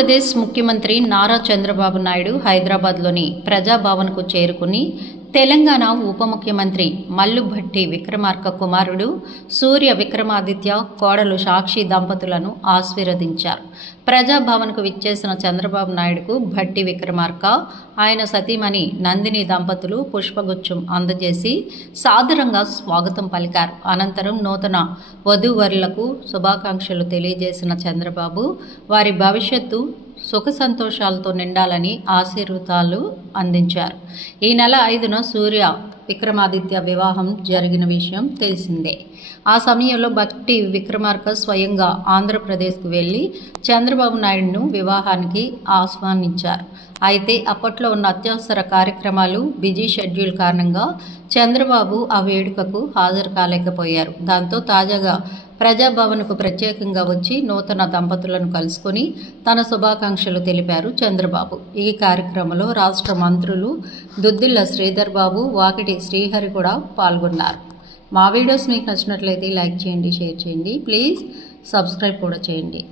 ఆంధ్రప్రదేశ్ ముఖ్యమంత్రి నారా చంద్రబాబు నాయుడు హైదరాబాద్లోని ప్రజాభవన్కు చేరుకుని తెలంగాణ ఉప ముఖ్యమంత్రి మల్లుభట్టి విక్రమార్క కుమారుడు సూర్య విక్రమాదిత్య కోడలు సాక్షి దంపతులను ఆశీర్వదించారు. ప్రజాభవన్కు విచ్చేసిన చంద్రబాబు నాయుడుకు భట్టి విక్రమార్క, ఆయన సతీమణి నందిని దంపతులు పుష్పగుచ్చం అందజేసి సాదరంగా స్వాగతం పలికారు. అనంతరం నూతన వధూవరులకు శుభాకాంక్షలు తెలియజేసిన చంద్రబాబు వారి భవిష్యత్తు సుఖ సంతోషాలతో నిండాలని ఆశీర్వాదాలు అందించారు. ఈ నెల 5న సూర్య విక్రమాదిత్య వివాహం జరిగిన విషయం తెలిసిందే. ఆ సమయంలో భట్టి విక్రమార్క స్వయంగా ఆంధ్రప్రదేశ్కు వెళ్ళి చంద్రబాబు నాయుడును వివాహానికి ఆహ్వానించారు. అయితే అప్పట్లో ఉన్న అత్యవసర కార్యక్రమాలు, బిజీ షెడ్యూల్ కారణంగా చంద్రబాబు ఆ వేడుకకు హాజరు కాలేకపోయారు. దాంతో తాజాగా ప్రజాభవన్కు ప్రత్యేకంగా వచ్చి నూతన దంపతులను కలుసుకొని తన శుభాకాంక్షలు తెలిపారు చంద్రబాబు. ఈ కార్యక్రమంలో రాష్ట్ర మంత్రులు దుద్దిళ్ల శ్రీధర్ బాబు, వాకిటి శ్రీహరి కూడా పాల్గొన్నారు. మా వీడియోస్ మీకు నచ్చినట్లయితే లైక్ చేయండి, షేర్ చేయండి, ప్లీజ్ సబ్స్క్రైబ్ కూడా చేయండి.